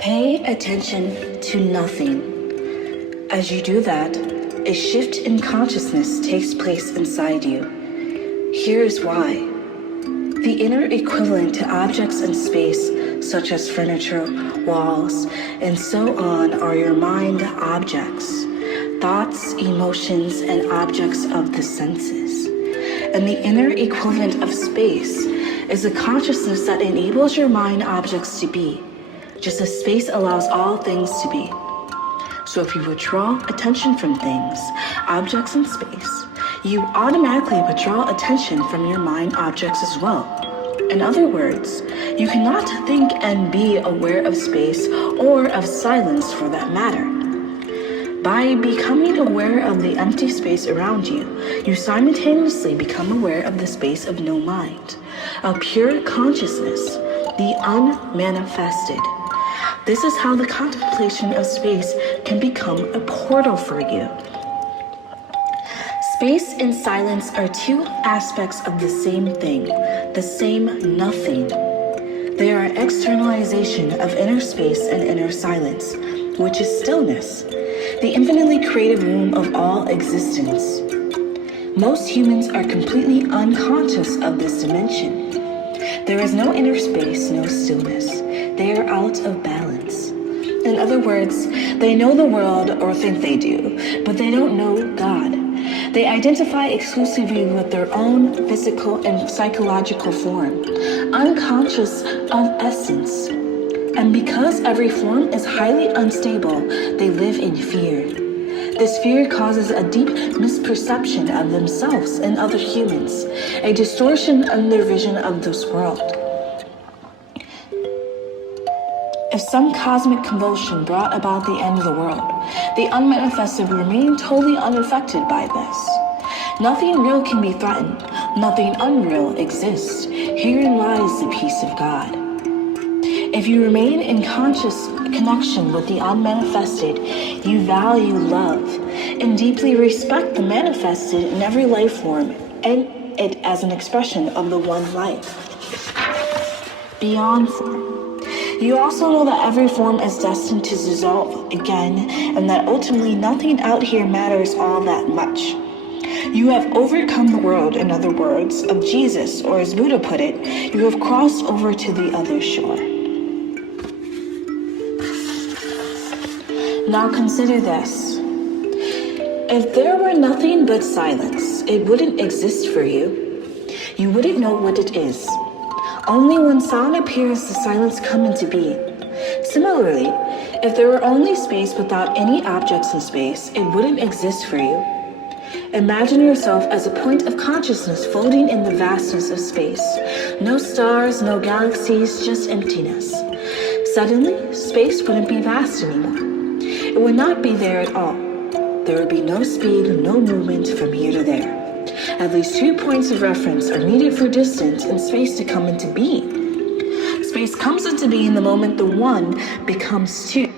Pay attention to nothing. As you do that, a shift in consciousness takes place inside you. Here is why. The inner equivalent to objects in space, such as furniture, walls, and so on, are your mind objects, thoughts, emotions, and objects of the senses. And the inner equivalent of space is a consciousness that enables your mind objects to be, just as space allows all things to be. So if you withdraw attention from things, objects in space, you automatically withdraw attention from your mind objects as well. In other words, you cannot think and be aware of space or of silence for that matter. By becoming aware of the empty space around you, you simultaneously become aware of the space of no mind, of pure consciousness, the unmanifested. This is how the contemplation of space can become a portal for you. Space and silence are two aspects of the same thing, the same nothing. They are externalization of inner space and inner silence, which is stillness, the infinitely creative womb of all existence. Most humans are completely unconscious of this dimension. There is no inner space, no stillness. They are out of balance. In other words, they know the world or think they do, but they don't know God. They identify exclusively with their own physical and psychological form, unconscious of essence. And because every form is highly unstable, they live in fear. This fear causes a deep misperception of themselves and other humans, a distortion in their vision of this world. If some cosmic convulsion brought about the end of the world, the unmanifested remain totally unaffected by this. Nothing real can be threatened. Nothing unreal exists. Herein lies the peace of God. If you remain in conscious connection with the unmanifested, you value love and deeply respect the manifested in every life form and it as an expression of the one life. Beyond form. You also know that every form is destined to dissolve again, and that ultimately nothing out here matters all that much. You have overcome the world, in other words, of Jesus, or as Buddha put it, you have crossed over to the other shore. Now consider this. If there were nothing but silence, it wouldn't exist for you. You wouldn't know what it is. Only when sound appears does silence come into being. Similarly, if there were only space without any objects in space, it wouldn't exist for you. Imagine yourself as a point of consciousness floating in the vastness of space. No stars, no galaxies, just emptiness. Suddenly, space wouldn't be vast anymore. It would not be there at all. There would be no speed, no movement from here to there. At least 2 points of reference are needed for distance and space to come into being. Space comes into being the moment the one becomes two.